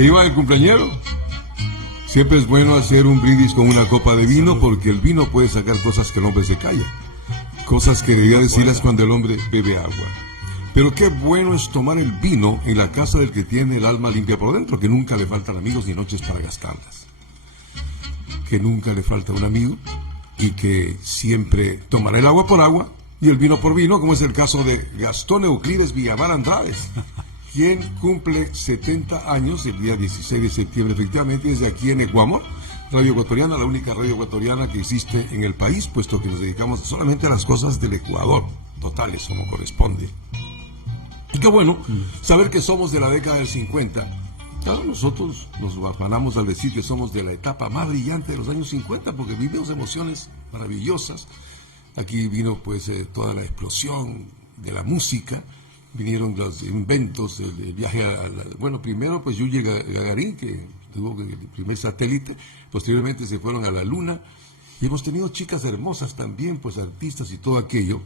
que iba el cumpleañero. Siempre es bueno hacer un brindis con una copa de vino, porque el vino puede sacar cosas que el hombre se calla, cosas que debería decirlas cuando el hombre bebe agua. Pero qué bueno es tomar el vino en la casa del que tiene el alma limpia por dentro, que nunca le faltan amigos ni noches para gastarlas, que nunca le falta un amigo y que siempre tomará el agua por agua y el vino por vino, como es el caso de Gastón Euclides Villamar Andrades, quien cumple 70 años el día 16 de septiembre, efectivamente, desde aquí en Ecuador, Radio Ecuatoriana, la única radio ecuatoriana que existe en el país, puesto que nos dedicamos solamente a las cosas del Ecuador, totales como corresponde. Y qué bueno saber que somos de la década del 50. Claro, nosotros nos afanamos al decir que somos de la etapa más brillante de los años 50, porque vivimos emociones maravillosas. Aquí vino pues toda la explosión de la música, vinieron los inventos, el viaje bueno, primero pues Yuri Gagarin, que tuvo el primer satélite, posteriormente se fueron a la luna, y hemos tenido chicas hermosas también, pues artistas y todo aquello.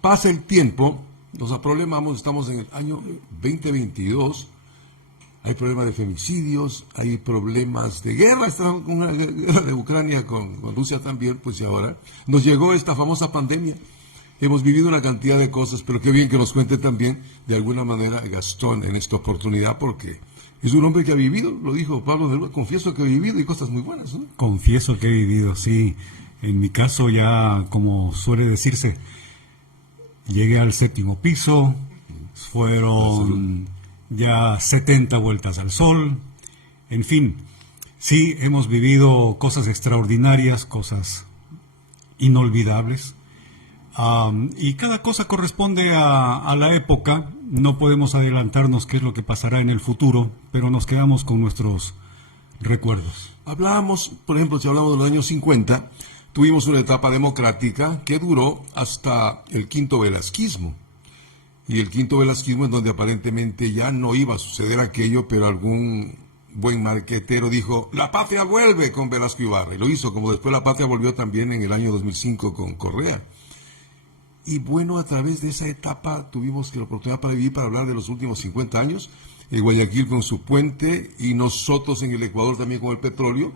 Pasa el tiempo, nos aproblemamos, estamos en el año 2022, hay problemas de femicidios, hay problemas de guerra, está una guerra de Ucrania con Rusia también, pues y ahora nos llegó esta famosa pandemia. Hemos vivido una cantidad de cosas, pero qué bien que nos cuente también, de alguna manera, Gastón en esta oportunidad, porque es un hombre que ha vivido, lo dijo Pablo Neruda, confieso que he vivido y cosas muy buenas, ¿no? Confieso que he vivido, sí. En mi caso ya, como suele decirse, llegué al 7º piso, fueron ya 70 vueltas al sol, en fin, sí, hemos vivido cosas extraordinarias, cosas inolvidables. Y cada cosa corresponde a la época. No podemos adelantarnos qué es lo que pasará en el futuro, pero nos quedamos con nuestros recuerdos. Hablábamos, por ejemplo, si hablamos de los años 50, tuvimos una etapa democrática que duró hasta el quinto velasquismo. Y el quinto velasquismo en donde aparentemente ya no iba a suceder aquello, pero algún buen marquetero dijo, la patria vuelve con Velasco Ibarra. Y lo hizo, como después la patria volvió también en el año 2005 con Correa. Y bueno, a través de esa etapa tuvimos la oportunidad para vivir, para hablar de los últimos 50 años, el Guayaquil con su puente y nosotros en el Ecuador también con el petróleo.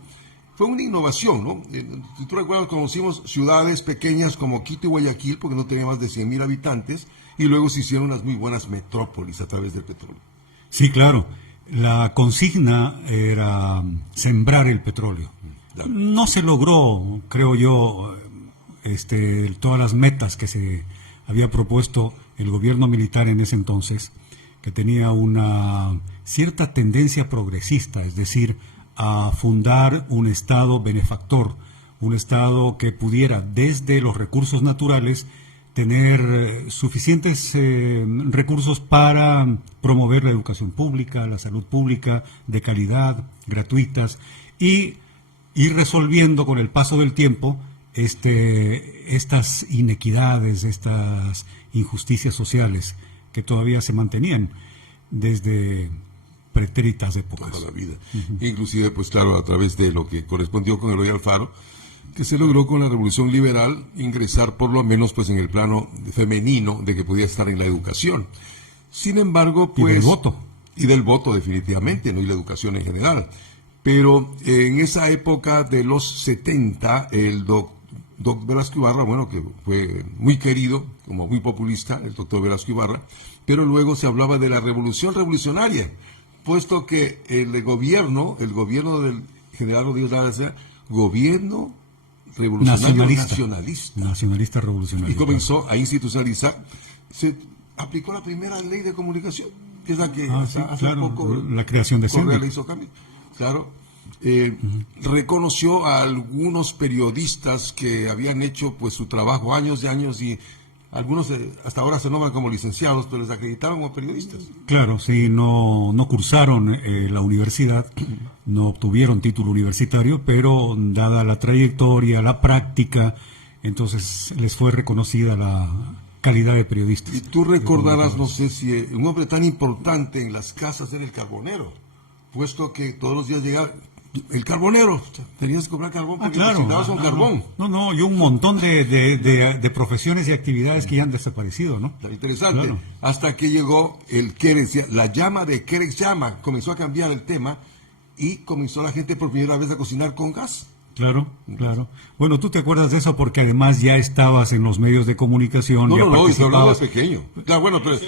Fue una innovación, ¿no? Si tú recuerdas, conocimos ciudades pequeñas como Quito y Guayaquil, porque no tenía más de 100.000 habitantes, y luego se hicieron unas muy buenas metrópolis a través del petróleo. Sí, claro. La consigna era sembrar el petróleo. Claro. No se logró, creo yo, todas las metas que se había propuesto el gobierno militar en ese entonces, que tenía una cierta tendencia progresista, es decir, a fundar un Estado benefactor, un Estado que pudiera desde los recursos naturales tener suficientes recursos para promover la educación pública, la salud pública de calidad, gratuitas, y ir resolviendo con el paso del tiempo estas inequidades, estas injusticias sociales que todavía se mantenían desde pretéritas épocas. Toda la vida. Inclusive, pues claro, a través de lo que correspondió con Eloy Alfaro, que se logró con la Revolución Liberal ingresar por lo menos pues en el plano femenino de que podía estar en la educación. Sin embargo, pues... Y del voto. Y del voto, definitivamente, ¿no? Y la educación en general. Pero en esa época de los 70, el doctor Velasco Ibarra, bueno, que fue muy querido, como muy populista, el doctor Velasco Ibarra, pero luego se hablaba de la revolución revolucionaria, puesto que el gobierno del general Rodríguez Larraza, gobierno revolucionario nacionalista revolucionario, y comenzó a institucionalizar. Se aplicó la primera ley de comunicación, que es la que hace poco la creación de Correa le hizo cambio. Claro, reconoció a algunos periodistas que habían hecho pues su trabajo años y años, y algunos hasta ahora se nombran como licenciados, pero les acreditaban como periodistas. Claro, sí, no cursaron la universidad, no obtuvieron título universitario, pero dada la trayectoria, la práctica, entonces les fue reconocida la calidad de periodistas. Y tú recordarás, no sé si un hombre tan importante en las casas era el carbonero, puesto que todos los días llegaba el carbonero, tenías que comprar carbón porque necesitabas un carbón. No, y un montón de profesiones y actividades que ya han desaparecido, ¿no? Interesante, claro. Hasta que llegó la llama de Querexama, comenzó a cambiar el tema, y comenzó la gente por primera vez a cocinar con gas. Claro, claro. Bueno, tú te acuerdas de eso porque además ya estabas en los medios de comunicación, ya No, y estoy hablando de participabas. pequeño. Claro, bueno, pero...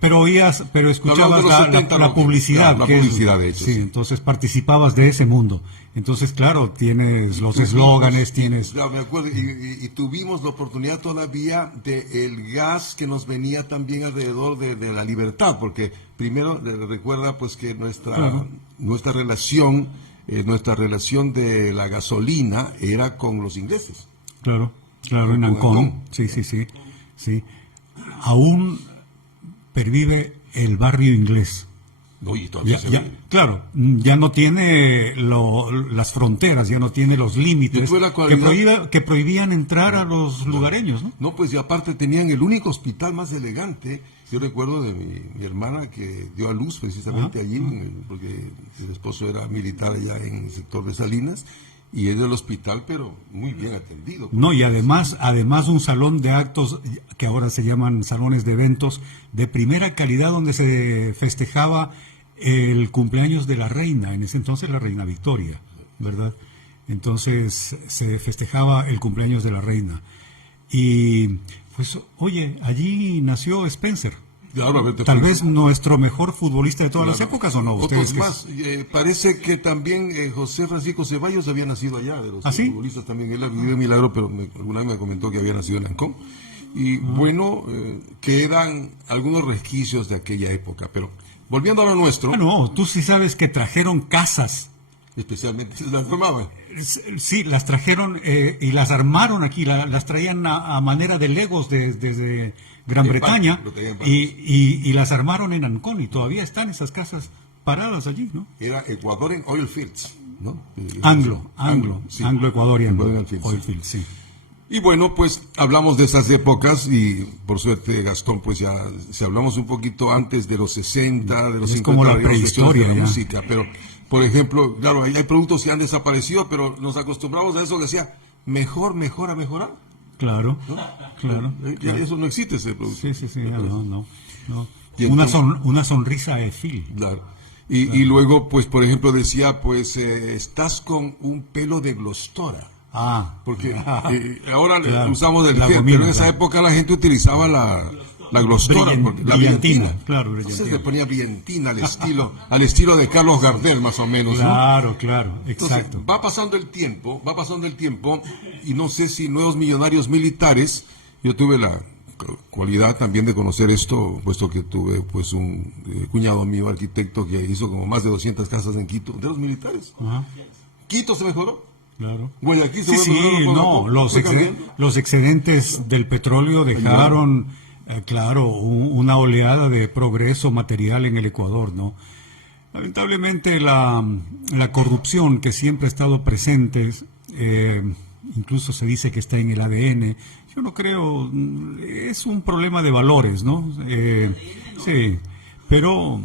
Pero escuchabas Hablando de los 70, la publicidad. la que es- publicidad, de hecho, sí, sí. entonces participabas de ese mundo. Entonces, claro, tienes los eslóganes, tienes... Claro, me acuerdo, y tuvimos la oportunidad todavía del gas que nos venía también alrededor de la libertad, porque primero recuerda pues que Claro. nuestra relación de la gasolina era con los ingleses. Claro, claro, en Con Ancón. Ancón. Sí. Aún pervive el barrio inglés. No, y todavía se ve. Claro, ya no tiene las fronteras, ya no tiene los límites Yo tuve la que, cualidad- que prohibían entrar a los lugareños, ¿no? No, pues y aparte tenían el único hospital más elegante. Yo recuerdo de mi hermana que dio a luz precisamente allí, porque el esposo era militar allá en el sector de Salinas, y es del hospital, pero muy bien atendido. No, y además un salón de actos que ahora se llaman salones de eventos de primera calidad donde se festejaba el cumpleaños de la reina, en ese entonces la reina Victoria, ¿verdad? Entonces se festejaba el cumpleaños de la reina. Y pues, oye, allí nació Spencer. Claro, a ver, Tal vez nuestro mejor futbolista de todas las claro. épocas, ¿o no? Otros Ustedes que- más. Parece que también José Francisco Ceballos había nacido allá, de los ¿Ah, sí? futbolistas también. Él vivió en Milagro, pero alguna vez me comentó que había nacido en Ancón. Y bueno, quedan algunos resquicios de aquella época. Pero volviendo a lo nuestro, Ah, no, tú sí sabes que trajeron casas. especialmente las formaban. Sí, las trajeron y las armaron aquí, las traían a manera de legos desde Gran En Bretaña barco, lo traían en barcos. y las armaron en Ancón y todavía están esas casas paradas allí, ¿no? Era Ecuadorian Oil Fields, ¿no? Sí. Anglo-Ecuadorian Ecuadorian Fields, Oil sí. Fields, sí. Y bueno, pues hablamos de esas épocas y por suerte Gastón, pues ya, si hablamos un poquito antes de los 60, de los Es 50, como la habríamos cuestiones de prehistoria, la ya. música, pero por ejemplo, claro, hay productos que han desaparecido, pero nos acostumbramos a eso que decía, mejor a mejorar. Claro, claro. Ya eso no existe ese producto. Sí, ya no. Y Una, entonces- una sonrisa de Phil. Claro. Y luego, pues, por ejemplo, decía, pues, estás con un pelo de glostora. Ah, Porque ahora Claro. usamos el La gel, gomina, pero en esa claro. época la gente utilizaba la glostora, la brillantina. Claro, Entonces brillantina. le ponía brillantina al estilo de Carlos Gardel, más o menos, ¿no? Claro, Entonces, exacto. va pasando el tiempo, y no sé si nuevos millonarios militares, yo tuve la cualidad también de conocer esto, puesto que tuve pues un cuñado mío, arquitecto, que hizo como más de 200 casas en Quito, de los militares. Ajá, Quito se mejoró. claro. Guayaquil se Sí, mejoró poco a poco, los, fue cambiando. los excedentes del petróleo dejaron, claro, una oleada de progreso material en el Ecuador, ¿no? Lamentablemente la corrupción que siempre ha estado presente, incluso se dice que está en el ADN, yo no creo, es un problema de valores, ¿no? Sí, pero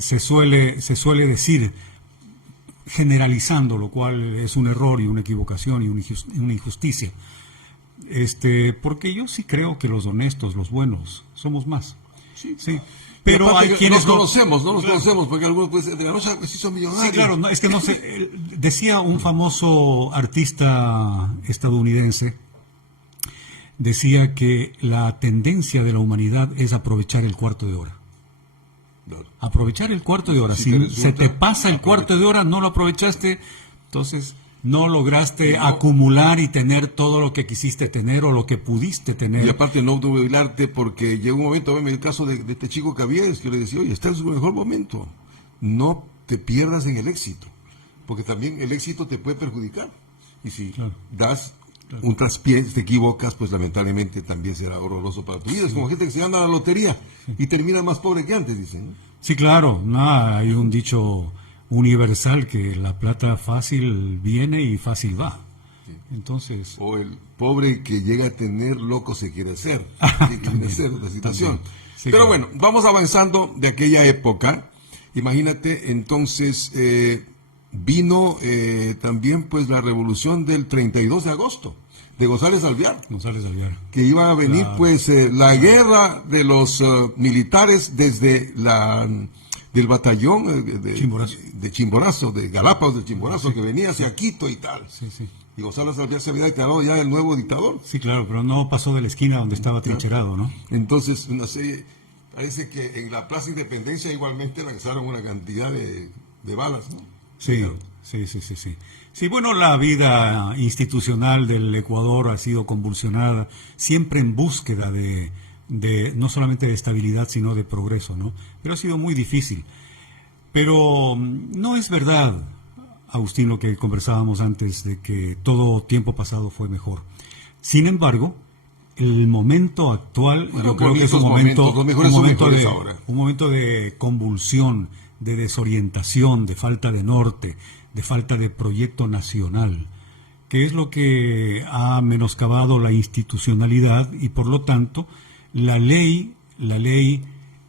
se suele decir, generalizando, lo cual es un error y una equivocación y una injusticia. Porque yo sí creo que los honestos, los buenos, somos más. Sí. Pero Aparte hay que quienes nos conocemos, no nos conocemos, porque algunos pues de la noche se hizo millonario. Sí, claro, no, es que no sé. Decía un famoso artista estadounidense, decía que la tendencia de la humanidad es aprovechar el cuarto de hora. Claro. Aprovechar el cuarto de hora. Si Si te resulta, se te pasa el cuarto de hora, no lo aprovechaste, entonces no lograste acumular y tener todo lo que quisiste tener o lo que pudiste tener. Y aparte no autojubilarte porque llegó un momento, en el caso de este chico Cavieres, que le decía, oye, está en su mejor momento, no te pierdas en el éxito, porque también el éxito te puede perjudicar. Y si das un traspié, te equivocas, pues lamentablemente también será horroroso para tu vida. Es como gente que se gana la lotería y termina más pobre que antes, dicen, ¿no? Sí, claro, hay un dicho universal que la plata fácil viene y fácil va. Entonces, O el pobre que llega a tener, loco se quiere hacer. Quiere hacer la situación. Sí, Pero claro. bueno, vamos avanzando de aquella época. Imagínate, entonces, vino también pues la revolución del 32 de agosto de González Alvear, González Alvear. que iba a venir Claro. pues la guerra de los militares desde del batallón Chimborazo. de Chimborazo, de Galápagos del Chimborazo, que venía hacia Quito y tal. Sí, sí. Y Gonzalo Salazar se había declarado ya el nuevo dictador. Sí, claro, pero no pasó de la esquina donde estaba trincherado, ¿no? Entonces, una serie, parece que en la Plaza Independencia igualmente lanzaron una cantidad de balas, ¿no? Sí, sí, sí, sí, sí. Sí, bueno, la vida institucional del Ecuador ha sido convulsionada, siempre en búsqueda de no solamente de estabilidad, sino de progreso, ¿no? Pero ha sido muy difícil. Pero no es verdad, Agustín, lo que conversábamos antes, de que todo tiempo pasado fue mejor. Sin embargo, el momento actual, Bueno, yo creo que es un momentos, los mejores son mejores de, ahora. un momento de convulsión, de desorientación, de falta de norte, de falta de proyecto nacional, que es lo que ha menoscabado la institucionalidad y por lo tanto la ley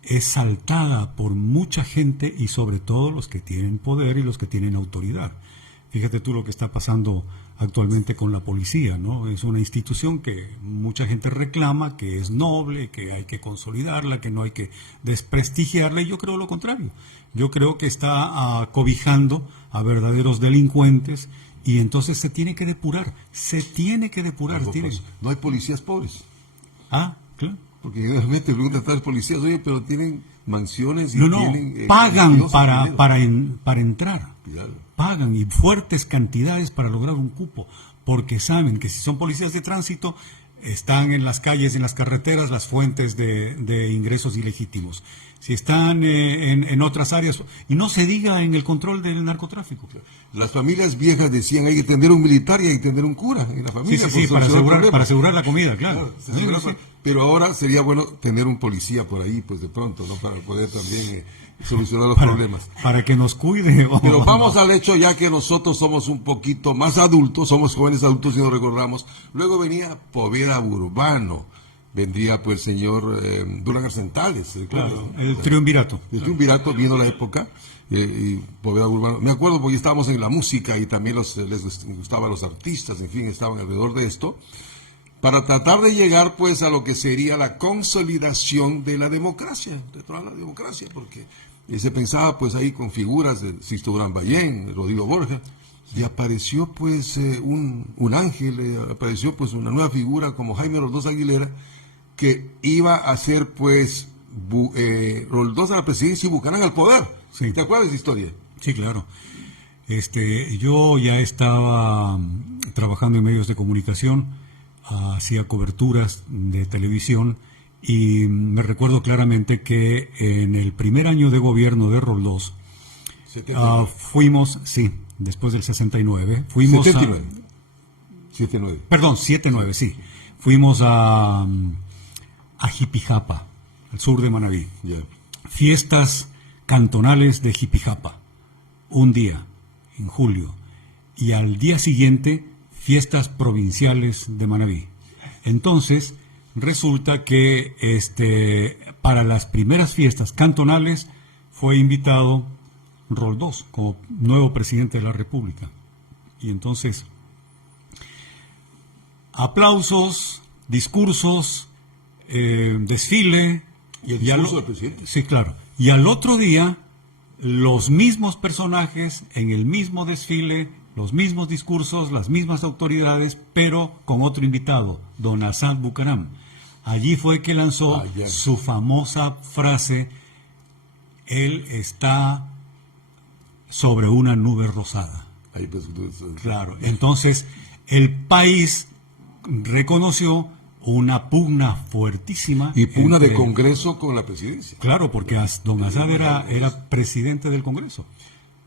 es saltada por mucha gente y sobre todo los que tienen poder y los que tienen autoridad. Fíjate tú lo que está pasando actualmente con la policía, ¿no? Es una institución que mucha gente reclama, que es noble, que hay que consolidarla, que no hay que desprestigiarla, y yo creo lo contrario. Yo creo que está cobijando a verdaderos delincuentes y entonces se tiene que depurar, No hay policías pobres. Claro. Porque generalmente preguntan a los policías, oye, pero tienen mansiones y No, tienen... pagan Dios, para entrar. Claro. Pagan y fuertes cantidades para lograr un cupo, porque saben que si son policías de tránsito, están en las calles, en las carreteras, las fuentes de ingresos ilegítimos. Si están en otras áreas, y no se diga en el control del narcotráfico. Las familias viejas decían, hay que tener un militar y hay que tener un cura en la familia. Sí, para asegurar la comida, claro. Pero ahora sería bueno tener un policía por ahí, pues de pronto, ¿no? Para poder también solucionar los problemas. Para que nos cuide. Pero vamos al hecho, ya que nosotros somos un poquito más adultos, somos jóvenes adultos y nos recordamos. Luego venía Poveda Urbano, vendría pues el señor Durán Arcentales. Claro, el triunvirato. El triunvirato vino la época, y Poveda Urbano. Me acuerdo porque estábamos en la música y también les gustaban los artistas, en fin, estaban alrededor de esto, para tratar de llegar pues a lo que sería la consolidación de la democracia, de toda la democracia, porque se pensaba pues ahí con figuras de Sixto Durán Ballén, Rodrigo Borja, y apareció pues un ángel, apareció pues una nueva figura como Jaime Roldós Aguilera, que iba a ser pues Roldós a la presidencia y Bucaram al poder. Sí. ¿Te acuerdas de esa historia? Sí, claro. Yo ya estaba trabajando en medios de comunicación, hacía coberturas de televisión y me recuerdo claramente que en el primer año de gobierno de Roldós fuimos, sí, después del 69, fuimos 79. 79. Perdón, 79, sí. Fuimos a Jipijapa, al sur de Manabí. Yeah. Fiestas cantonales de Jipijapa, un día, en julio, y al día siguiente, fiestas provinciales de Manabí. Entonces, resulta que para las primeras fiestas cantonales fue invitado Roldós como nuevo presidente de la República. Y entonces, aplausos, discursos, desfile. ¿Y el discurso del presidente? Sí, claro. Y al otro día, los mismos personajes en el mismo desfile, los mismos discursos, las mismas autoridades, pero con otro invitado, don Assad Bucaram. Allí fue que lanzó su famosa frase, él está sobre una nube rosada. Ahí, pues, Claro, entonces el país reconoció una pugna fuertísima. Y pugna de Congreso con la presidencia. Claro, porque don Assad era presidente del Congreso.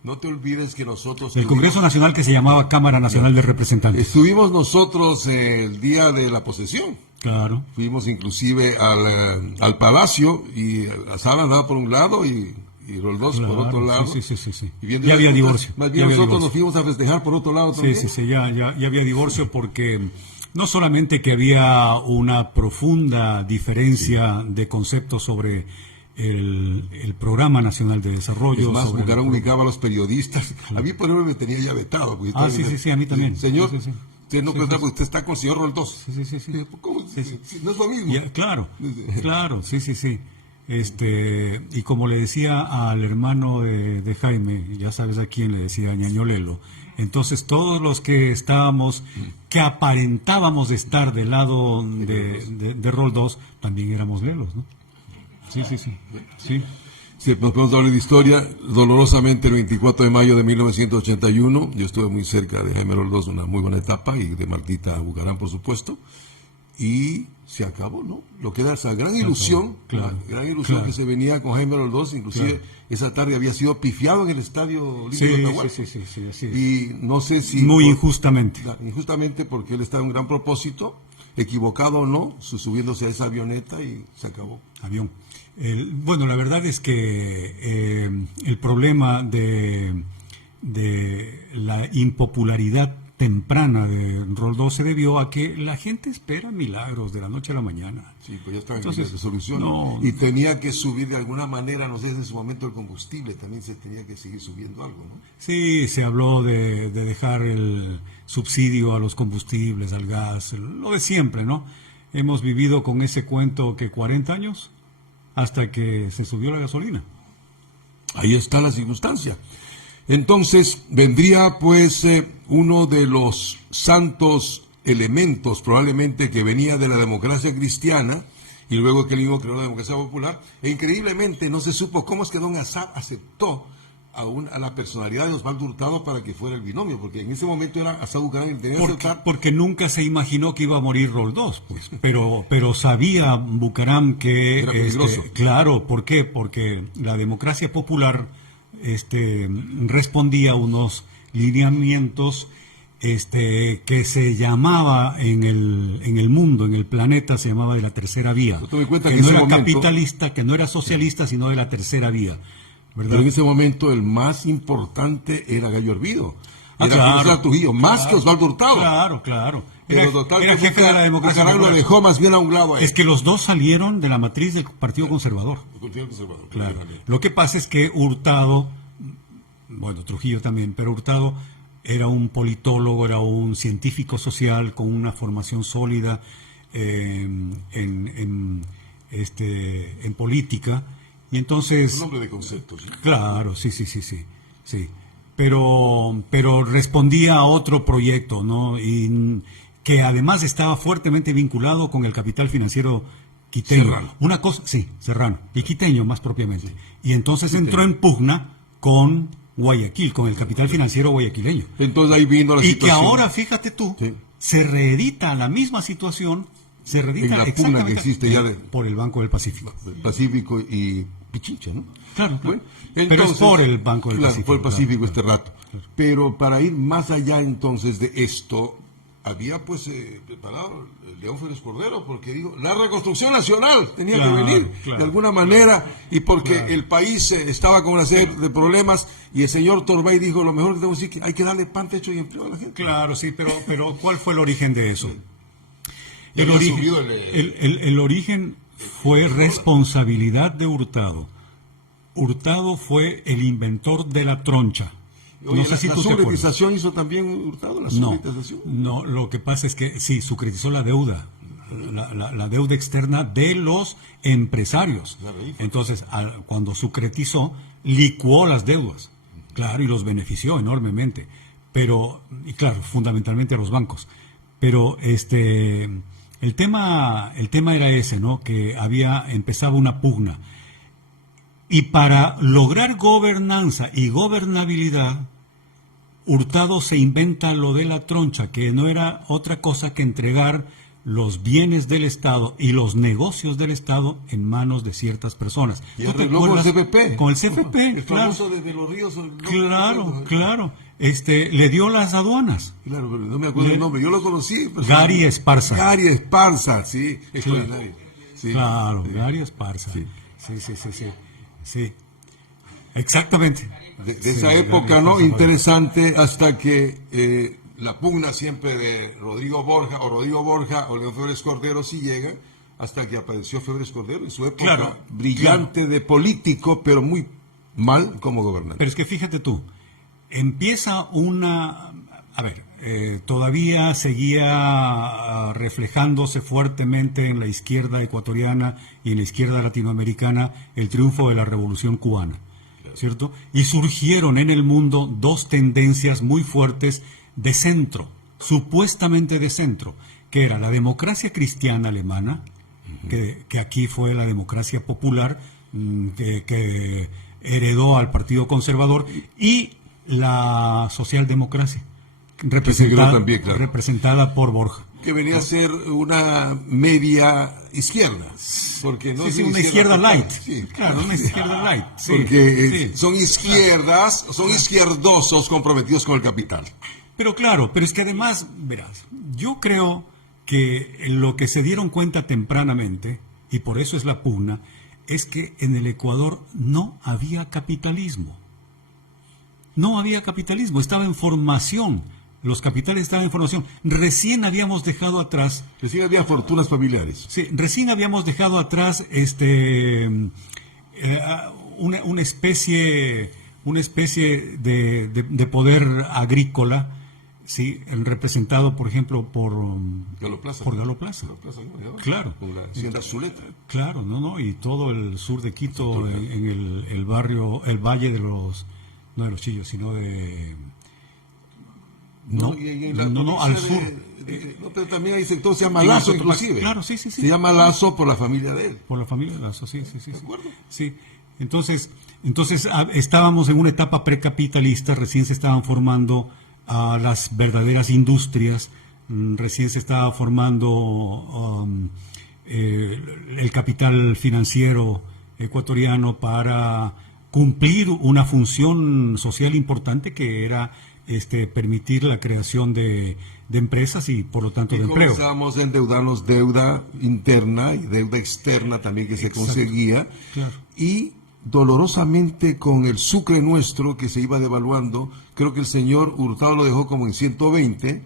No te olvides que nosotros... El Congreso Nacional, que se llamaba Cámara Nacional de Representantes. Estuvimos nosotros el día de la posesión. Claro. Fuimos inclusive al Palacio y Assad andaba por un lado y Roldós por otro lado. Sí. Y ya había divorcio. Más bien nosotros nos fuimos a festejar por otro lado también. Sí, ya había divorcio porque no solamente que había una profunda diferencia de conceptos sobre el Programa Nacional de Desarrollo. Es más, Bucaram ubicaba a los periodistas. A mí, por ejemplo, me tenía ya vetado. Sí, a mí también. Señor, sí. usted no puede usted está con el señor Roldós. Sí. ¿Cómo? No es lo mismo. Claro, sí. Y como le decía al hermano de Jaime, ya sabes a quién le decía, Ñaño Lelo, entonces todos los que estábamos, que aparentábamos de estar del lado de Roldós, también éramos Lelos, ¿no? Sí. Si nos podemos hablar de historia, dolorosamente el 24 de mayo de 1981, yo estuve muy cerca de Jaime Roldós, una muy buena etapa, y de Martita Bucarán, por supuesto, y se acabó, ¿no? Lo que era esa gran ilusión, claro. que se venía con Jaime Roldós, inclusive esa tarde había sido pifiado en el estadio de Ottawa. Sí. Y no sé si... Muy injustamente. Injustamente porque él estaba en un gran propósito, equivocado o no, subiéndose a esa avioneta y se acabó. Avión. Bueno, la verdad es que el problema de la impopularidad temprana de Roldós se debió a que la gente espera milagros de la noche a la mañana. Sí, pues ya estaba en la resolución. Y tenía que subir de alguna manera, no sé, en ese momento el combustible, también se tenía que seguir subiendo algo, ¿no? Sí, se habló de dejar el subsidio a los combustibles, al gas, lo de siempre, ¿no? Hemos vivido con ese cuento que 40 años hasta que se subió la gasolina. Ahí está la circunstancia. Entonces vendría pues uno de los santos elementos probablemente que venía de la democracia cristiana y luego que el mismo creó la democracia popular, e increíblemente no se supo cómo es que don Assad aceptó a la personalidad de Osvaldo Hurtado para que fuera el binomio, porque en ese momento era Assad Bucarán el que tenía que aceptar. Porque nunca se imaginó que iba a morir Roldós, pues. pero sabía Bucarán que era peligroso. Claro, ¿por qué? Porque la democracia popular respondía a unos lineamientos que se llamaba en el mundo, en el planeta, se llamaba de la tercera vía. Que no era capitalista, que no era socialista, sino de la tercera vía. ¿Verdad? Pero en ese momento el más importante era Gallo Hervido. Claro, Trujillo, más que Osvaldo Hurtado. Claro. Era jefe de la democracia popular. Lo dejó más bien a un lado. Es que los dos salieron de la matriz del Partido Conservador. Claro. Lo que pasa es que Hurtado, bueno, Trujillo también, pero Hurtado era un politólogo, era un científico social con una formación sólida en política. Y entonces... Un hombre de conceptos. ¿Sí? Claro, sí. Pero respondía a otro proyecto, ¿no? Y que además estaba fuertemente vinculado con el capital financiero quiteño. Serrano. Una cosa, sí, serrano, y quiteño más propiamente. Y entonces entró en pugna con Guayaquil, con el capital financiero guayaquileño. Entonces ahí vino la situación. Y que ahora, fíjate tú, se reedita la misma situación, se reedita en la pugna que existe ya por el Banco del Pacífico. El Pacífico y Pichincha, ¿no? Claro. Bueno, entonces, pero es por el Banco del Pacífico. Por el Pacífico este rato. Claro. Pero para ir más allá entonces de esto, había pues preparado León Férez Cordero, porque digo, la reconstrucción nacional tenía que venir de alguna manera, y porque el país estaba con una serie de problemas, y el señor Torbay dijo, lo mejor que tenemos que decir que hay que darle pan, techo y empleo a la gente. Claro, sí, pero ¿cuál fue el origen de eso? El origen fue responsabilidad de Hurtado. Hurtado fue el inventor de la troncha. Oye, no sé si la securitización hizo también Hurtado, la securitización. No, lo que pasa es que sí, secretizó la deuda, la deuda externa de los empresarios. Entonces, cuando secretizó, licuó las deudas, claro, y los benefició enormemente. Pero, y claro, fundamentalmente a los bancos. Pero el tema era ese, ¿no? Que empezaba una pugna. Y para lograr gobernanza y gobernabilidad, Hurtado se inventa lo de la troncha, que no era otra cosa que entregar los bienes del Estado y los negocios del Estado en manos de ciertas personas. ¿Y arregló con el CFP? Con el CFP, el claro. Famoso de los Ríos. Claro. Le dio las aduanas. Claro, pero no me acuerdo el nombre. Yo lo conocí. Gary Esparza. Gary Esparza, sí. Extraordinario. Sí. Claro, Gary Esparza. Sí. Exactamente. De esa época, ¿no? Interesante, hasta que la pugna siempre de Rodrigo Borja o León Febres Cordero sí llega, hasta que apareció Febres Cordero en su época brillante de político, pero muy mal como gobernante. Pero es que fíjate tú, empieza una... A ver, todavía seguía reflejándose fuertemente en la izquierda ecuatoriana y en la izquierda latinoamericana el triunfo de la Revolución Cubana, ¿cierto? Y surgieron en el mundo dos tendencias muy fuertes de centro, supuestamente de centro, que era la democracia cristiana alemana, que aquí fue la democracia popular, que heredó al Partido Conservador, y la socialdemocracia, También, claro, representada por Borja. que venía a ser una media izquierda, porque no Sí, es una izquierda light. Sí. Claro, una izquierda light. Sí, Porque sí. son izquierdas, son izquierdosos comprometidos con el capital. Pero claro, pero es que además, verás, yo creo que lo que se dieron cuenta tempranamente, y por eso es la pugna, es que en el Ecuador no había capitalismo. No había capitalismo, estaba en formación. Los capitales estaban en formación. Recién habíamos dejado atrás... Recién había fortunas familiares. Sí, recién habíamos dejado atrás una especie de poder agrícola, sí, representado, por ejemplo, por Galo Plaza. Por Galo Plaza. Claro. Con la hacienda Zuleta. Claro, no, y todo el sur de Quito, en el barrio, el valle de los, no de los Chillos, sino de... al sur. Pero también hay sector, se llama Lazo, inclusive. Claro, sí. Se llama Lazo por la familia de él. Por la familia de Lazo, sí. ¿De acuerdo? Sí. Entonces estábamos en una etapa precapitalista, recién se estaban formando las verdaderas industrias, recién se estaba formando el capital financiero ecuatoriano para cumplir una función social importante, que era permitir la creación de empresas y por lo tanto de empleo. Comenzamos a endeudarnos, deuda interna y deuda externa también que se conseguía. Claro. Y dolorosamente con el sucre nuestro que se iba devaluando, creo que el señor Hurtado lo dejó como en 120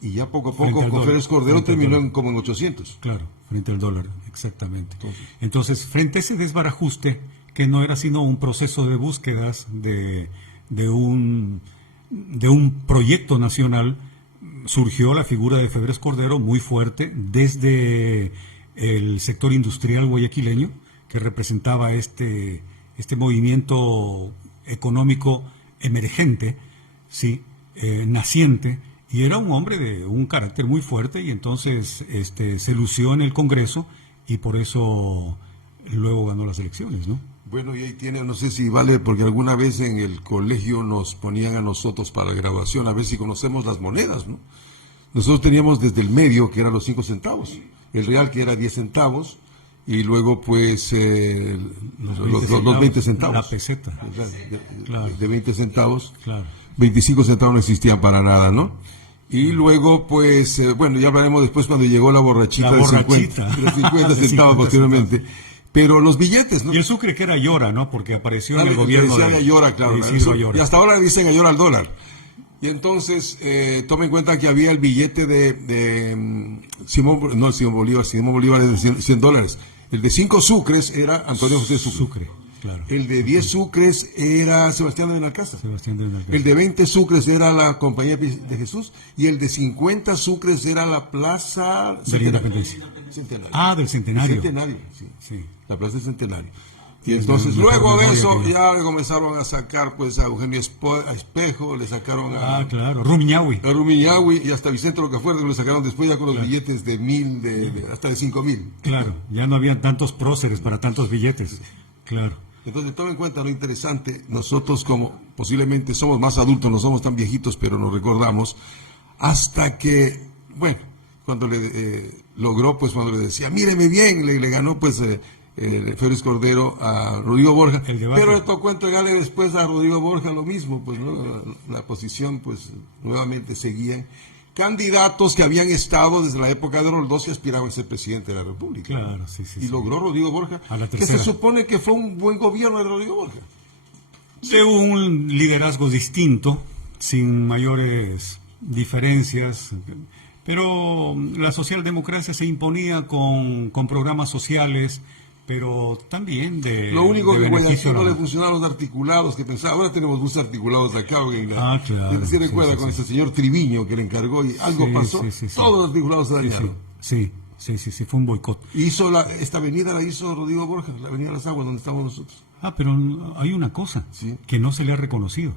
y ya poco a poco con Félix Cordero terminó como en 800. Claro, frente al dólar, exactamente. Entonces, frente a ese desbarajuste, que no era sino un proceso de búsquedas de un proyecto nacional, surgió la figura de Febres Cordero muy fuerte desde el sector industrial guayaquileño, que representaba este movimiento económico emergente, sí, naciente, y era un hombre de un carácter muy fuerte, y entonces se lució en el Congreso y por eso luego ganó las elecciones, ¿no? Bueno, y ahí tiene, no sé si vale, porque alguna vez en el colegio nos ponían a nosotros para la graduación a ver si conocemos las monedas, ¿no? Nosotros teníamos desde el medio, que era los 5 centavos, el real, que era 10 centavos, y luego pues los 20 centavos. La peseta. De 20 centavos. Claro. 25 centavos no existían para nada, ¿no? Y luego pues, bueno, ya hablaremos después cuando llegó la borrachita, de 50 centavos posteriormente. Pero los billetes, ¿no? Y el sucre, que era Ayora, ¿no? Porque apareció en el Le gobierno decían Ayora, claro. Ayora. Y hasta ahora dicen Ayora al dólar. Y entonces, toma en cuenta que había el billete de Simón Bolívar es de 100 dólares. El de 5 sucres era Antonio José Sucre. Claro. El de 10 sucres era Sebastián de Benalcázar. El de 20 sucres era la Compañía de Jesús. Y el de 50 sucres era la Plaza de la Independencia. Centenario. Ah, del Centenario. Centenario, sí. La Plaza del Centenario. Y Sí, entonces luego de eso que... ya le comenzaron a sacar pues a Eugenio Espejo, le sacaron a Rumiñahui, y hasta Vicente Rocafuerte le sacaron después ya con los billetes de 1000, hasta de 5000. Claro, ya no habían tantos próceres para tantos billetes. Claro. Entonces toma en cuenta lo interesante, nosotros como posiblemente somos más adultos, no somos tan viejitos, pero nos recordamos, hasta que, bueno, cuando le logró, pues cuando le decía, míreme bien, le ganó pues... Félix Cordero a Rodrigo Borja, pero le tocó entregarle después a Rodrigo Borja lo mismo, pues ¿no? La posición pues nuevamente seguían candidatos que habían estado desde la época de Roldós y aspiraban a ser presidente de la República. Claro, sí. Y logró Rodrigo Borja, que se supone que fue un buen gobierno de Rodrigo Borja. De un liderazgo distinto, sin mayores diferencias, pero la socialdemocracia se imponía con programas sociales, pero también de Lo único de que Guayaquil beneficio no a la- le funcionaban los articulados que pensaba. Ahora tenemos buses articulados acá. Ah, claro. ¿Se recuerda Sí, con sí, ese señor Triviño que le encargó y algo Sí, pasó? sí, sí, sí. Todos los articulados se Sí, dañaron. sí, fue un boicot. Hizo esta avenida la hizo Rodrigo Borja, la avenida de las Aguas, donde estamos nosotros. Ah, pero hay una cosa Sí. que no se le ha reconocido.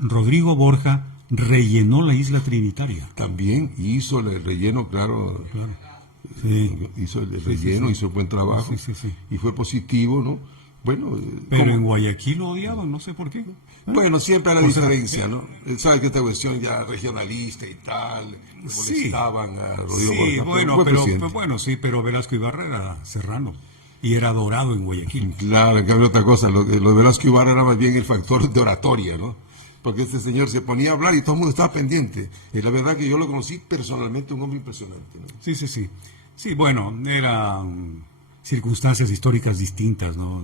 Rodrigo Borja rellenó la isla Trinitaria. También hizo el relleno, claro. Claro. Sí. Hizo el relleno, hizo buen trabajo. Sí. Y fue positivo, ¿no? Bueno, Pero como- en Guayaquil lo odiaban, no sé por qué. bueno, siempre hay la O sea, diferencia, ¿no? Él sabe que esta cuestión ya regionalista y tal, le Sí. molestaban a Rodrigo Sí, Borja, bueno, fue pero presidente. bueno, sí, pero Velasco Ibarra era serrano y era dorado en Guayaquil. Claro, en cambio otra cosa, lo de Velasco Ibarra era más bien el factor de oratoria, ¿no? Porque este señor se ponía a hablar y todo el mundo estaba pendiente. Y la verdad que yo lo conocí personalmente, un hombre impresionante, ¿no? Sí. Sí, bueno, eran circunstancias históricas distintas, ¿no?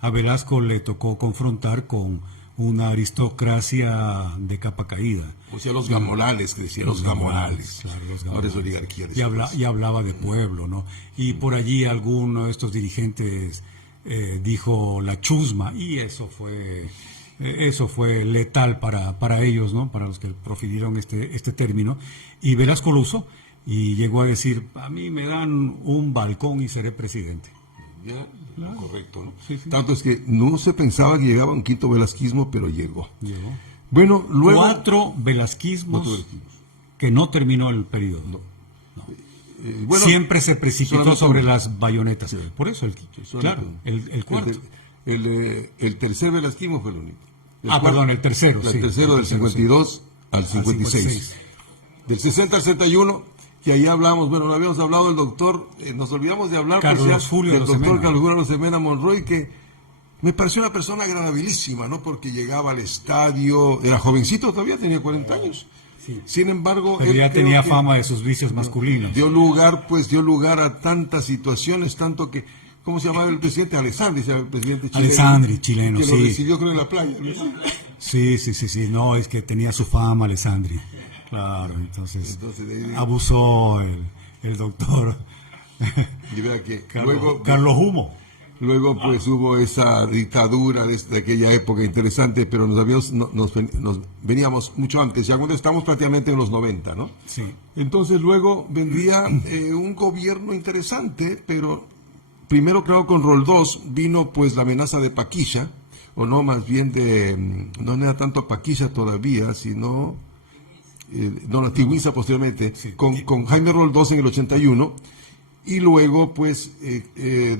A Velasco le tocó confrontar con una aristocracia de capa caída. O sea, los gamorales, que decían los gamorales. Claro, los Ahora gamorales. es oligarquía. Y hablaba de pueblo, ¿no? Y por allí alguno de estos dirigentes dijo la chusma, y eso fue letal para ellos, ¿no? Para los que profirieron este término. Y Velasco lo usó y llegó a decir, a mí me dan un balcón y seré presidente. Ya, correcto, ¿no? Sí. Tanto es que no se pensaba que llegaba un quinto velasquismo, pero llegó. Llegó. Bueno, luego... 4 velasquismos Cuatro velasquismos. que no terminó el periodo. Bueno, Siempre se precipitó solamente sobre uno. las bayonetas. Sí. Por eso, claro, el cuarto. El tercer velasquismo fue el único. Perdón, el tercero. El sí, tercero el del 52 al 56. Del 60 al 61, que ahí hablamos, bueno, no habíamos hablado del doctor, nos olvidamos de hablar Carlos ya Julio del doctor Rosemena. Carlos Julio Rosemena Monroy, que me pareció una persona agradabilísima, ¿no? Porque llegaba al estadio, era jovencito todavía, tenía 40 años. Sí. Sin embargo, Pero él ya creo tenía que fama de sus vicios masculinos. dio lugar a tantas situaciones, tanto que, ¿cómo se llamaba el presidente? Alessandri, se llama el presidente chileno. Alessandri, chileno, que lo sí. recibió creo en la playa, ¿no? Sí, no, es que tenía su fama, Alessandri. Claro, entonces Entonces, abusó el doctor y vea que Carlos Humo. luego pues hubo esa dictadura de aquella época interesante, pero nos veníamos mucho antes, ya cuando estamos prácticamente en los 90, ¿no? Sí. Entonces luego vendría un gobierno interesante, pero primero claro con Roldós vino pues la amenaza de Paquilla, o no, más bien no era tanto Paquilla todavía, sino la Tigüiza posteriormente, Sí. con Jaime Roldós en el 81, y luego pues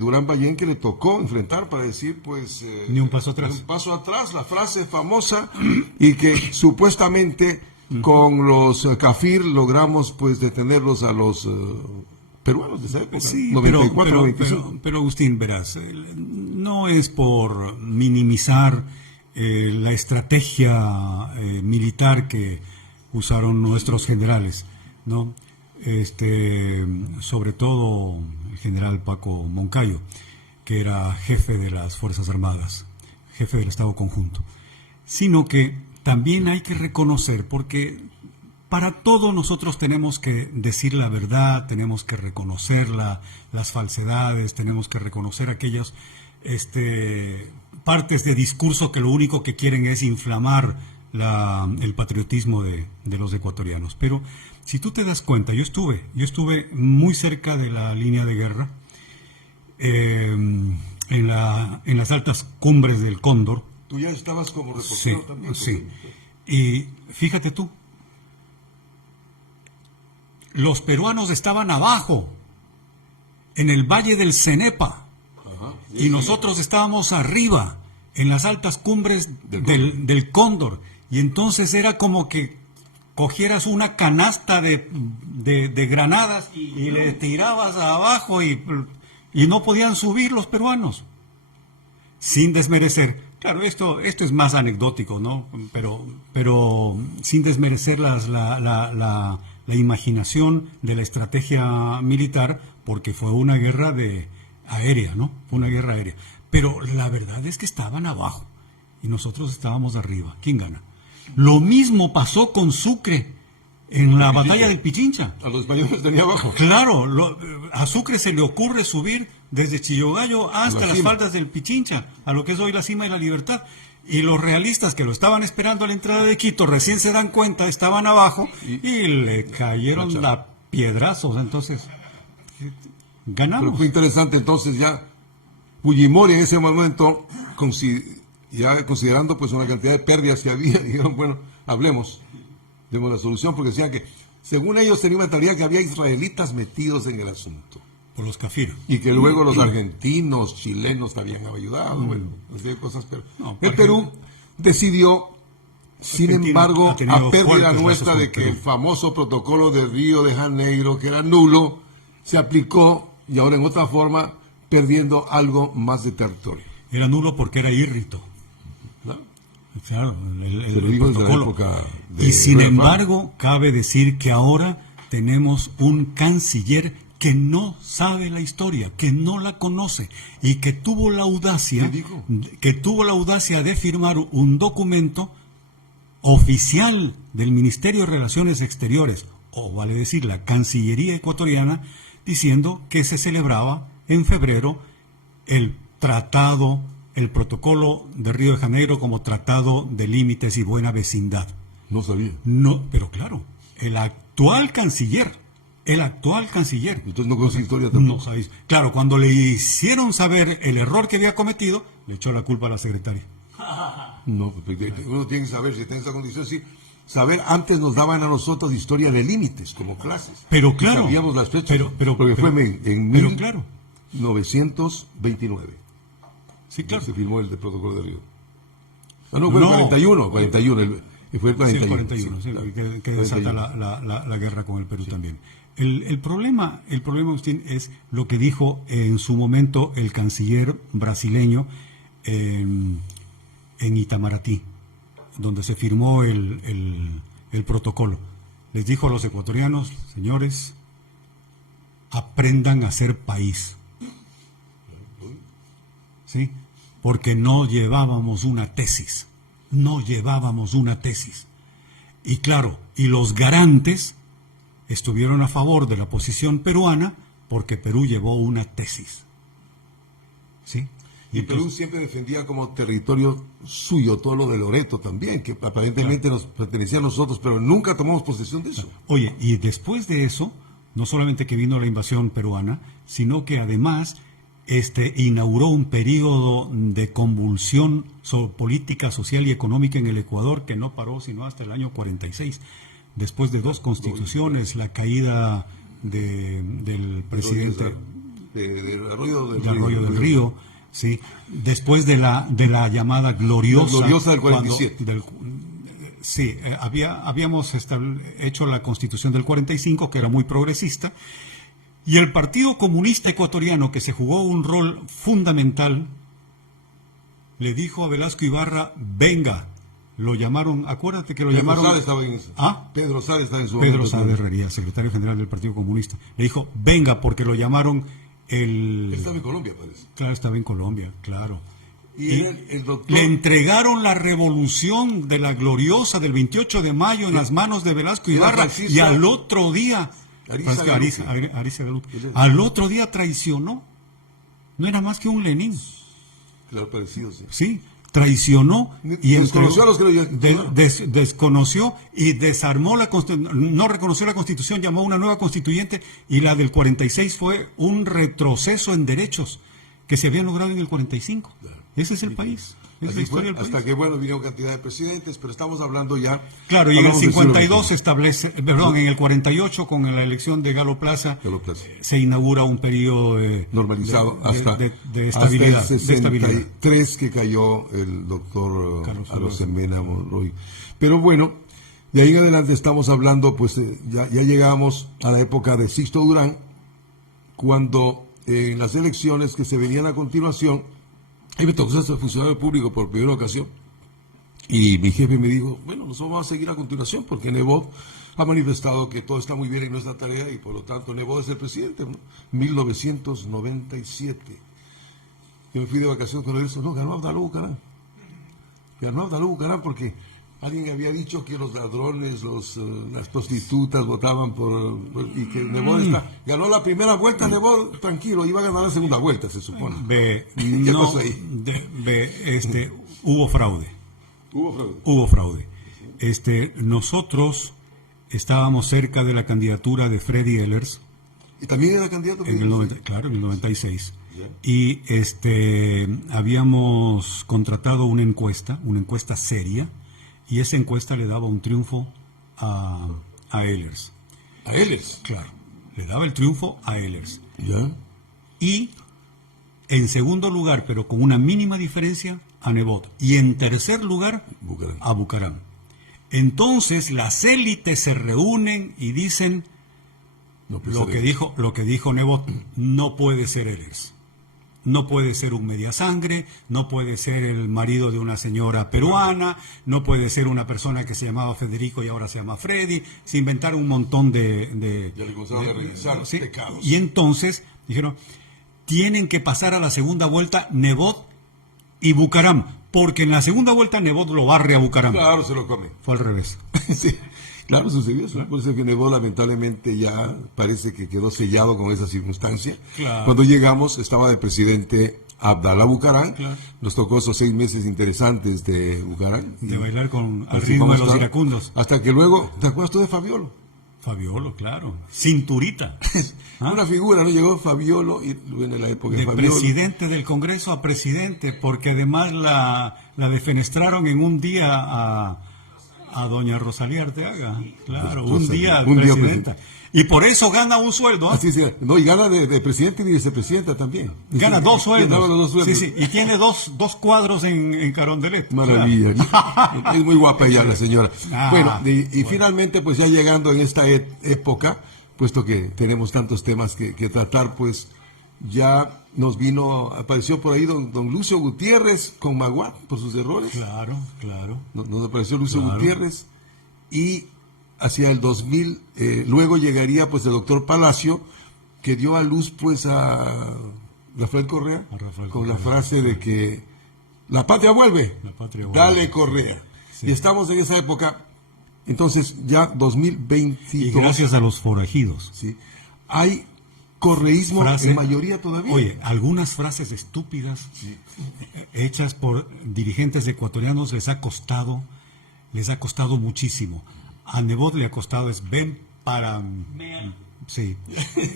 Durán Ballén, que le tocó enfrentar para decir pues... Ni un paso atrás. Ni un paso atrás, la frase famosa, y que supuestamente con los Cafir logramos pues detenerlos a los peruanos de esa época, Sí, 94, 95. pero Agustín, verás, no es por minimizar la estrategia militar que usaron nuestros generales, ¿no? Sobre todo el general Paco Moncayo, que era jefe de las Fuerzas Armadas, jefe del Estado Conjunto, sino que también hay que reconocer, porque para todo nosotros tenemos que decir la verdad, tenemos que reconocer las falsedades, tenemos que reconocer aquellas partes de discurso que lo único que quieren es inflamar el patriotismo de los ecuatorianos. Pero si tú te das cuenta, yo estuve muy cerca de la línea de guerra, en las altas cumbres del Cóndor. Tú ya estabas como Sí, reportero también. sí. Y fíjate tú, los peruanos estaban abajo, en el valle del Cenepa, Ajá. y nosotros estábamos arriba, en las altas cumbres del Cóndor. Y entonces era como que cogieras una canasta de granadas y le tirabas abajo y no podían subir los peruanos. Sin desmerecer, claro, esto es más anecdótico, ¿no? Pero sin desmerecer la imaginación de la estrategia militar, porque fue una guerra aérea, ¿no? Fue una guerra aérea. Pero la verdad es que estaban abajo y nosotros estábamos arriba. ¿Quién gana? Lo mismo pasó con Sucre en la batalla del Pichincha. A los españoles tenía abajo. Claro, a Sucre se le ocurre subir desde Chillogallo hasta La las cima. faldas del Pichincha, a lo que es hoy la Cima de la Libertad. Y los realistas que lo estaban esperando a la entrada de Quito recién se dan cuenta, estaban abajo y le cayeron a piedrazos. Entonces, Pero ganamos. fue interesante, entonces ya Fujimori en ese momento, ya considerando pues una cantidad de pérdidas que había, dijeron, bueno, hablemos, demos la solución, porque decían que, según ellos, tenía una teoría que había israelitas metidos en el asunto. Por los Cafir. Y que luego los argentinos, chilenos habían ayudado, bueno, no sé, cosas, pero No, el Perú decidió, sin Argentina embargo, ha tenido a pérdida fuertes nuestra lazos de con que Perú. el famoso protocolo de Río de Janeiro, que era nulo, se aplicó y ahora en otra forma, perdiendo algo más de territorio. Era nulo porque era írrito. ¿No? Claro, Se lo digo desde la época de Y sin Rueda embargo, cabe decir que ahora tenemos un canciller que no sabe la historia, que no la conoce y que tuvo la audacia, de firmar un documento oficial del Ministerio de Relaciones Exteriores, o vale decir la Cancillería ecuatoriana, diciendo que se celebraba en febrero el tratado, el protocolo de Río de Janeiro como tratado de límites y buena vecindad. No sabía. No, pero claro, el actual canciller, Entonces no conocí historia no tampoco. sabéis. Claro, cuando le hicieron saber el error que había cometido, le echó la culpa a la secretaria. No, porque uno tiene que saber si está en esa condición, sí. Saber, antes nos daban a nosotros historia de límites como clases. Pero claro, Sabíamos las fechas, pero porque fue pero en claro, 1929. sí, claro. Se firmó el de protocolo de Río. Ah, no, fue No. el 41, fue el Sí, 41. el 41, sí, claro. que desata 41. la guerra con el Perú también. El problema, Agustín, es lo que dijo en su momento el canciller brasileño en Itamaraty, donde se firmó el protocolo. Les dijo a los ecuatorianos, señores, aprendan a ser país. ¿Sí? Porque no llevábamos una tesis. Y claro, y los garantes estuvieron a favor de la posición peruana porque Perú llevó una tesis. ¿Sí? Y Perú siempre defendía como territorio suyo todo lo de Loreto también, que aparentemente nos pertenecía a nosotros, pero nunca tomamos posesión de eso. Oye, y después de eso, no solamente que vino la invasión peruana, sino que además inauguró un periodo de convulsión política, social y económica en el Ecuador que no paró sino hasta el año 46. Después de 2 constituciones, la caída del presidente Del Arroyo del Río, sí, después de la llamada gloriosa del 47. Sí, habíamos hecho la Constitución del 45, que era muy progresista, y el Partido Comunista Ecuatoriano, que se jugó un rol fundamental, le dijo a Velasco Ibarra, venga. Lo llamaron, acuérdate que lo Pedro llamaron... Sá estaba en eso. ¿Ah? Pedro Sá estaba en su Pedro momento. Sá de Herrería, secretario general del Partido Comunista. Le dijo, venga, porque lo llamaron Él estaba en Colombia, parece. Claro, estaba en Colombia, claro. Y era el doctor... Le entregaron la revolución de la gloriosa del 28 de mayo en las manos de Velasco Ibarra y al otro día... Ariza Galup. Al otro día traicionó. No era más que un Lenin. Claro, parecido, sí. Sí, traicionó y desconoció a los que lo desconoció y desarmó la Constitución, no reconoció la Constitución, llamó una nueva constituyente y la del 46 fue un retroceso en derechos que se habían logrado en el 45. Claro. Ese es el país. Es la historia del país. Hasta que, bueno, vinieron cantidad de presidentes, pero estamos hablando ya... Claro, y en el hablamos del siglo 52 XX. en el 48, con la elección de Galo Plaza, se inaugura un periodo normalizado de estabilidad. Hasta el 63 que cayó el doctor Carlos Semena Monroy. Pero bueno, de ahí en adelante estamos hablando, pues ya llegamos a la época de Sixto Durán, cuando en las elecciones que se venían a continuación, ahí me tocó ser funcionario público por primera ocasión. Y mi jefe me dijo, bueno, nosotros vamos a seguir a continuación porque Nebot ha manifestado que todo está muy bien en nuestra tarea y por lo tanto Nebot es el presidente, ¿no? 1997. Yo me fui de vacaciones con él, no, ganó Abdalá Bucarán. Ganó Abdalá Bucarán porque Alguien había dicho que los ladrones, las prostitutas votaban y que Nebot ganó la primera vuelta. Nebot, tranquilo, iba a ganar la segunda vuelta, se supone. ¿Qué pasó ahí? Hubo fraude. Hubo fraude. Nosotros estábamos cerca de la candidatura de Freddy Ehlers. ¿Y también era candidato? Claro, en el 96. Y habíamos contratado una encuesta seria, y esa encuesta le daba un triunfo a Ehlers. ¿A Ehlers? Claro, le daba el triunfo a Ehlers. ¿Ya? Y en segundo lugar, pero con una mínima diferencia, a Nebot. Y en tercer lugar, a Bucaram. Entonces las élites se reúnen y dicen lo que dijo Nebot: no puede ser Ehlers. No puede ser un mediasangre, no puede ser el marido de una señora peruana, no puede ser una persona que se llamaba Federico y ahora se llama Freddy. Se inventaron un montón de ¿sí? Pecados. Y entonces dijeron, tienen que pasar a la segunda vuelta Nebot y Bucaram, porque en la segunda vuelta Nebot lo barre a Bucaram. Claro, se lo come. Fue al revés. Sí. Claro, sucedió eso. Por eso que Nebot lamentablemente ya parece que quedó sellado con esa circunstancia. Claro. Cuando llegamos estaba el presidente Abdalá Bucaram. Claro. Nos tocó esos 6 meses interesantes de Bucaram. De bailar al ritmo de los iracundos. Hasta que luego, ¿te acuerdas tú de Fabiolo? Fabiolo, claro. Cinturita. Una figura, ¿no? Llegó Fabiolo y en la época de Fabiolo. Presidente del Congreso a presidente, porque además la defenestraron en un día a doña Rosalía Arteaga, claro, un día presidenta. Y por eso gana un sueldo. Así es, no, y gana de presidente y vicepresidenta también. Gana 2 sueldos. Los 2 sueldos. Sí, y tiene dos cuadros en Carondelet. Maravilla. Claro. Es muy guapa ella, la señora. Bueno, y finalmente, pues ya llegando en esta época, puesto que tenemos tantos temas que tratar, pues ya apareció por ahí don Lucio Gutiérrez con Maguad por sus errores. Claro. Nos apareció Lucio Gutiérrez, y hacia el 2000, luego llegaría pues el doctor Palacio, que dio a luz pues a Rafael Correa, con la frase de que la patria vuelve, dale Correa. Sí. Y estamos en esa época, entonces ya 2022. Y gracias a los forajidos. Sí, hay correísmo en mayoría todavía. Oye, algunas frases estúpidas hechas por dirigentes ecuatorianos les ha costado muchísimo. A Nebot le ha costado ven para... Sí,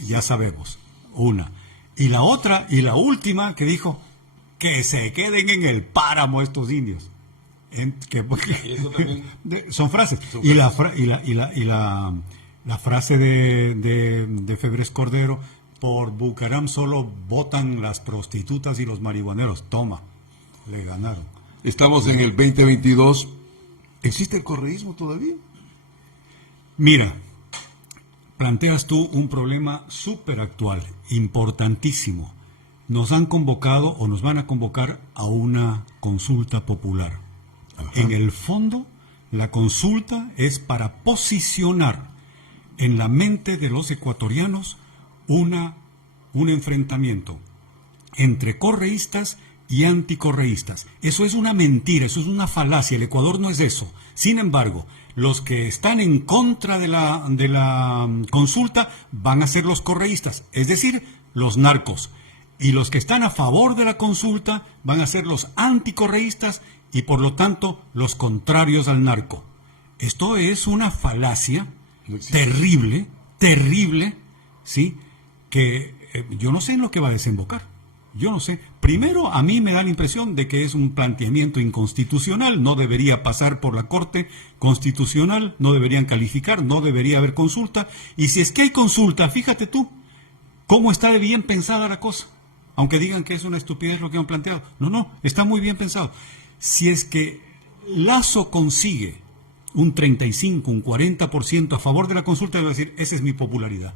ya sabemos. Una. Y la otra, y la última que dijo, que se queden en el páramo estos indios. Son frases. Y la frase de Febres Cordero: por Bucaram solo votan las prostitutas y los marihuaneros. Toma, le ganaron. Estamos en el 2022. ¿Existe el correísmo todavía? Mira, planteas tú un problema súper actual, importantísimo. Nos han convocado o nos van a convocar a una consulta popular. Ajá. En el fondo, la consulta es para posicionar en la mente de los ecuatorianos un enfrentamiento entre correístas y anticorreístas. Eso es una mentira, eso es una falacia. El Ecuador no es eso. Sin embargo, los que están en contra de la consulta van a ser los correístas, es decir, los narcos. Y los que están a favor de la consulta van a ser los anticorreístas y por lo tanto los contrarios al narco. Esto es una falacia terrible, ¿sí? Que yo no sé en lo que va a desembocar. Yo no sé. Primero, a mí me da la impresión de que es un planteamiento inconstitucional, no debería pasar por la Corte Constitucional, no deberían calificar, no debería haber consulta. Y si es que hay consulta, fíjate tú, cómo está de bien pensada la cosa. Aunque digan que es una estupidez lo que han planteado. No, está muy bien pensado. Si es que Lazo consigue un 35, un 40% a favor de la consulta, debe decir, esa es mi popularidad.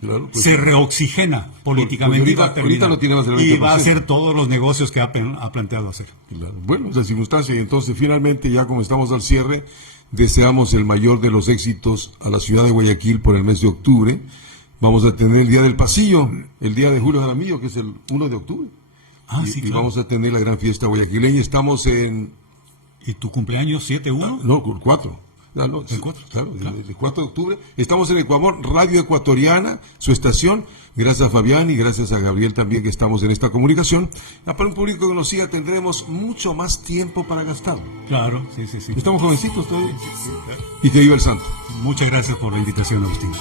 Claro, pues, se reoxigena políticamente ahorita lo tiene más del 20%. Y va a hacer todos los negocios que ha planteado hacer. Claro. Bueno, esa circunstancia. Y entonces, finalmente, ya como estamos al cierre, deseamos el mayor de los éxitos a la ciudad de Guayaquil por el mes de octubre. Vamos a tener el Día del Pasillo, el Día de Julio Jaramillo, que es el 1 de octubre. Sí, y claro. Vamos a tener la gran fiesta guayaquileña. Estamos en ¿Y tu cumpleaños 7-1? No, 4. No, no, ¿El 4? Claro, el 4 de octubre. Estamos en Ecuador, Radio Ecuatoriana, su estación. Gracias a Fabián y gracias a Gabriel también que estamos en esta comunicación. Para un público que nos siga tendremos mucho más tiempo para gastar. Claro, sí, sí, sí. Estamos jovencitos todavía. Y que viva el santo. Muchas gracias por la invitación, Agustín.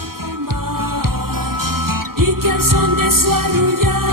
Y que al son de su arrullar